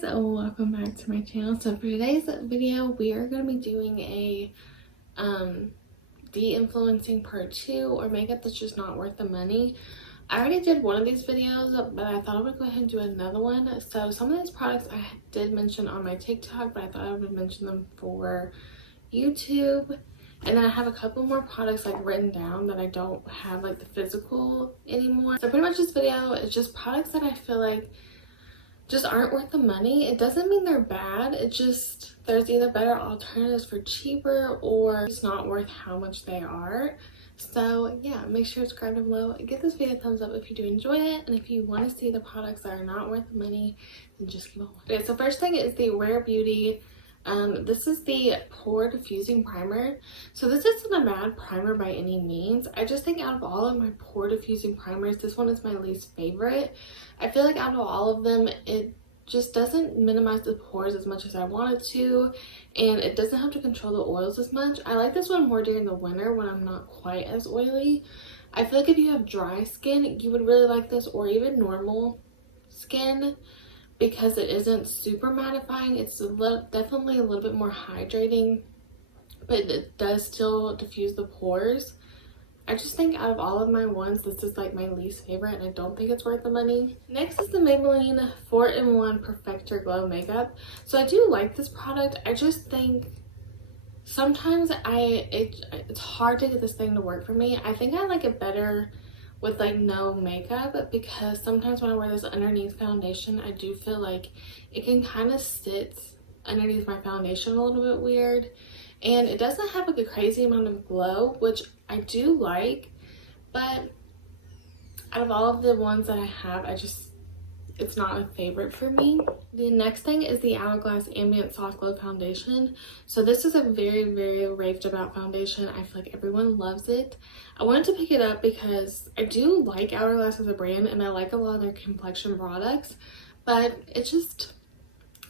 guys, welcome back to my channel. So for today's video we are going to be doing a de-influencing part 2, or makeup that's just not worth the money. I already did one of these videos, but I thought I would go ahead and do another one. So some of these products I did mention on my TikTok, but I thought I would mention them for YouTube. And then I have a couple more products like written down that I don't have like the physical anymore. So pretty much this video is just products that I feel like just aren't worth the money. It doesn't mean they're bad, it just there's either better alternatives for cheaper or it's not worth how much they are. So yeah, make sure to subscribe down below, give this video a thumbs up if you do enjoy it, and if you want to see the products that are not worth the money, then just keep on watching. Okay, so first thing is the Rare Beauty. This is the Pore Diffusing Primer. So this isn't a bad primer by any means. I just think out of all of my pore diffusing primers, this one is my least favorite. I feel like out of all of them, it just doesn't minimize the pores as much as I want it to, and it doesn't have to control the oils as much. I like this one more during the winter when I'm not quite as oily. I feel like if you have dry skin, you would really like this, or even normal skin, because it isn't super mattifying. It's definitely a little bit more hydrating, but it does still diffuse the pores. I just think out of all of my ones, this is like my least favorite, and I don't think it's worth the money. Next is the Maybelline 4-in-1 Perfector Glow Makeup. So I do like this product. I just think sometimes it's hard to get this thing to work for me. I think I like it better with like no makeup, because sometimes when I wear this underneath foundation, I do feel like it can kind of sit underneath my foundation a little bit weird, and it doesn't have like a crazy amount of glow, which I do like, but out of all of the ones that I have, it's not a favorite for me. The next thing is the Hourglass Ambient Soft Glow Foundation. So this is a very, very raved about foundation. I feel like everyone loves it. I wanted to pick it up because I do like Hourglass as a brand, and I like a lot of their complexion products, but it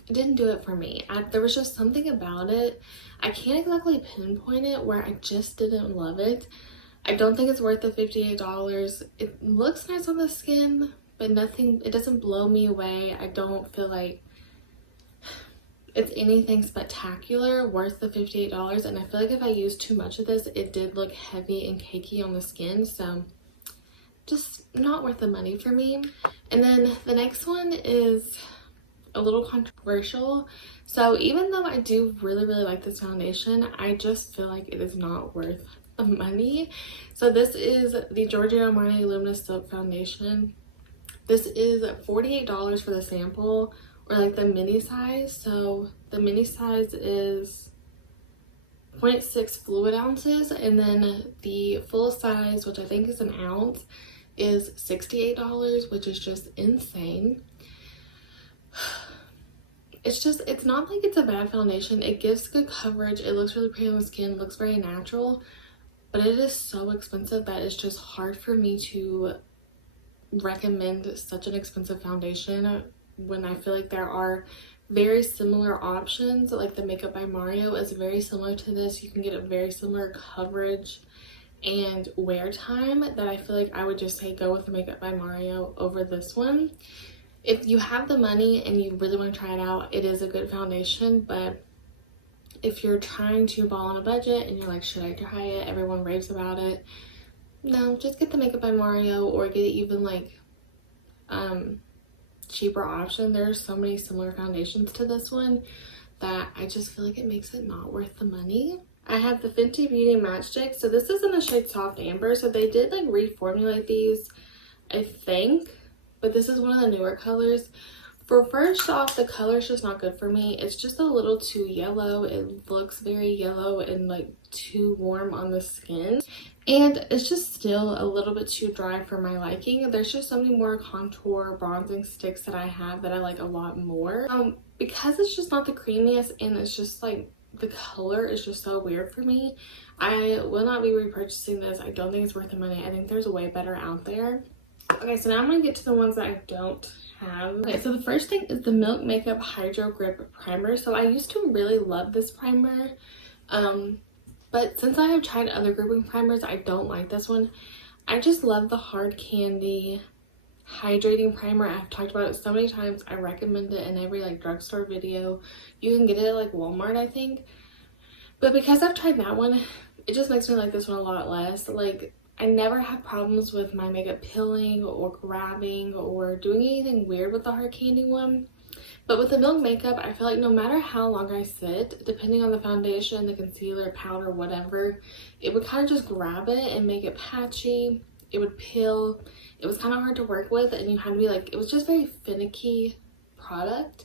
didn't do it for me. There was just something about it. I can't exactly pinpoint it where I just didn't love it. I don't think it's worth the $58. It looks nice on the skin, but it doesn't blow me away. I don't feel like it's anything spectacular worth the $58, and I feel like if I used too much of this, it did look heavy and cakey on the skin, so just not worth the money for me. And then the next one is a little controversial. So even though I do really, really like this foundation, I just feel like it is not worth the money. So this is the Giorgio Armani Luminous Silk Foundation. This is $48 for the sample, or like the mini size. So the mini size is 0.6 fluid ounces, and then the full size, which I think is an ounce, is $68, which is just insane. It's not like it's a bad foundation. It gives good coverage. It looks really pretty on the skin, looks very natural, but it is so expensive that it's just hard for me to recommend such an expensive foundation when I feel like there are very similar options. Like the Makeup by Mario is very similar to this. You can get a very similar coverage and wear time that I feel like I would just say go with the Makeup by Mario over this one. If you have the money and you really want to try it out, it is a good foundation. But if you're trying to ball on a budget and you're like, should I try it? Everyone raves about it. No, just get the Makeup by Mario, or get even like cheaper option. There are so many similar foundations to this one that I just feel like it makes it not worth the money. I have the Fenty Beauty Matchstick. So this is in the shade Soft Amber. So they did like reformulate these, I think, but this is one of the newer colors. For first off, the color is just not good for me. It's just a little too yellow. It looks very yellow and like too warm on the skin, and it's just still a little bit too dry for my liking. There's just so many more contour bronzing sticks that I have that I like a lot more. Because it's just not the creamiest, and it's just like the color is just so weird for me, I will not be repurchasing this. I don't think it's worth the money. I think there's way better out there. Okay, so now I'm gonna get to the ones that I don't have. Okay, so the first thing is the Milk Makeup Hydro Grip Primer. So I used to really love this primer, but since I have tried other gripping primers, I don't like this one. I just love the Hard Candy Hydrating Primer. I've talked about it so many times. I recommend it in every like drugstore video. You can get it at like Walmart, I think. But because I've tried that one, it just makes me like this one a lot less. Like, I never have problems with my makeup peeling or grabbing or doing anything weird with the hard candy one. But with the Milk makeup, I feel like no matter how long I sit, depending on the foundation, the concealer, powder, whatever, it would kind of just grab it and make it patchy. It would peel. It was kind of hard to work with, and you had to be like, it was just very finicky product.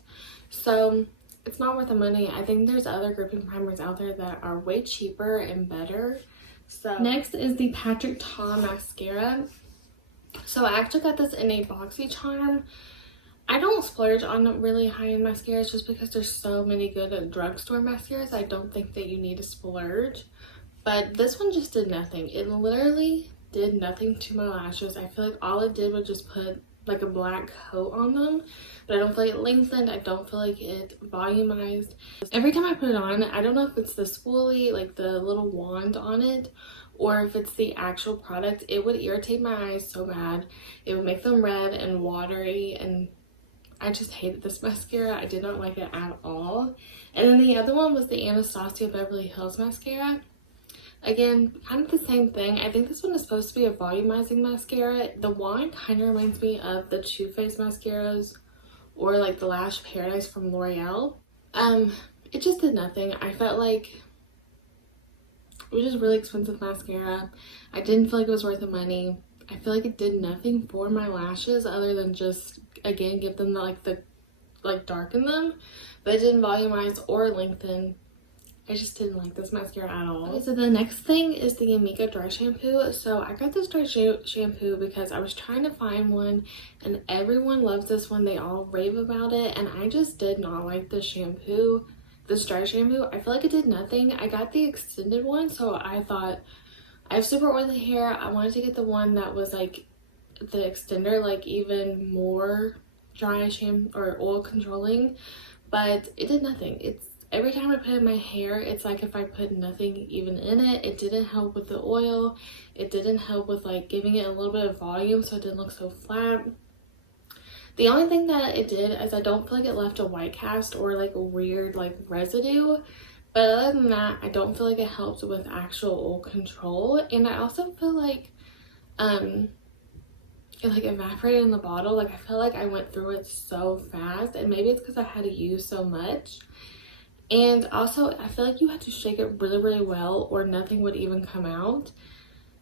So it's not worth the money. I think there's other gripping primers out there that are way cheaper and better. So next is the Patrick Ta mascara. So I actually got this in a BoxyCharm. I don't splurge on really high-end mascaras just because there's so many good drugstore mascaras. I don't think that you need to splurge. But this one just did nothing. It literally did nothing to my lashes. I feel like all it did was just put like a black coat on them. But I don't feel like it lengthened. I don't feel like it volumized. Every time I put it on, I don't know if it's the spoolie, like the little wand on it, or if it's the actual product. It would irritate my eyes so bad. It would make them red and watery, and I just hated this mascara. I did not like it at all. And then the other one was the Anastasia Beverly Hills mascara. Again, kind of the same thing. I think this one is supposed to be a volumizing mascara. The wand kind of reminds me of the Too Faced mascaras or like the Lash Paradise from L'Oreal. It just did nothing. I felt like it was just really expensive mascara. I didn't feel like it was worth the money. I feel like it did nothing for my lashes other than just, again, give them darken them, but it didn't volumize or lengthen. I just didn't like this mascara at all. Okay, so the next thing is the Amika dry shampoo. So I got this dry shampoo because I was trying to find one, and everyone loves this one. They all rave about it, and I just did not like the shampoo. This dry shampoo, I feel like it did nothing. I got the extended one, so I thought, I have super oily hair. I wanted to get the one that was like the extender, like even more dry shampoo or oil controlling, but it did nothing. It's every time I put it in my hair, it's like if I put nothing even in it. It didn't help with the oil. It didn't help with like giving it a little bit of volume so it didn't look so flat. The only thing that it did is I don't feel like it left a white cast or like a weird like residue. But other than that, I don't feel like it helped with actual oil control. And I also feel like it like evaporated in the bottle. Like I feel like I went through it so fast, and maybe it's because I had to use so much. And also I feel like you had to shake it really, really well or nothing would even come out.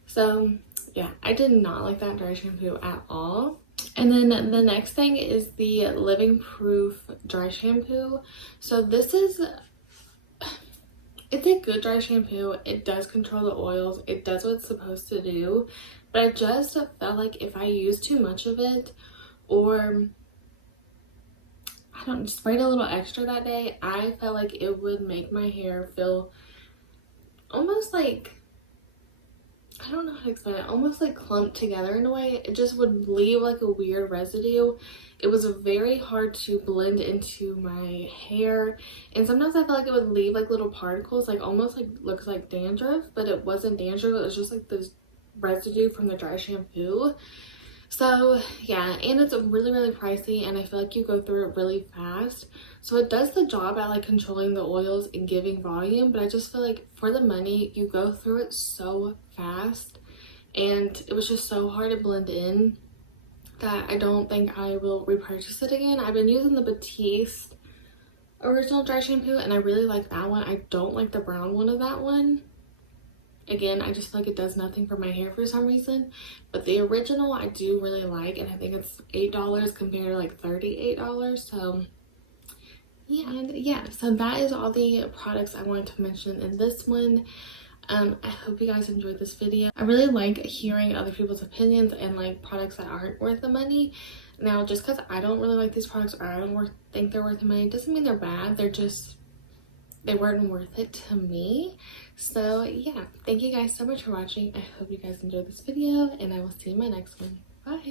So yeah, I did not like that dry shampoo at all. And then the next thing is the Living Proof dry shampoo. So this is, it's a good dry shampoo. It does control the oils. It does what it's supposed to do. But I just felt like if I used too much of it, or I don't know, sprayed a little extra that day, I felt like it would make my hair feel almost like, I don't know how to explain it, almost like clumped together in a way. It just would leave like a weird residue. It was very hard to blend into my hair, and sometimes I felt like it would leave like little particles, like almost like looks like dandruff, but it wasn't dandruff. It was just like this residue from the dry shampoo. So yeah, and it's really, really pricey, and I feel like you go through it really fast. So it does the job at like controlling the oils and giving volume, but I just feel like for the money, you go through it so fast, and it was just so hard to blend in that I don't think I will repurchase it again. I've been using the Batiste original dry shampoo, and I really like that one. I don't like the brown one of that one. Again, I just feel like it does nothing for my hair for some reason. But the original I do really like, and I think it's $8 compared to like $38. So yeah, and yeah, so that is all the products I wanted to mention in this one. I hope you guys enjoyed this video. I really like hearing other people's opinions and like products that aren't worth the money. Now, just because I don't really like these products or I don't think they're worth the money doesn't mean they're bad. They're just, they weren't worth it to me. So yeah, thank you guys so much for watching. I hope you guys enjoyed this video, and I will see you in my next one. Bye.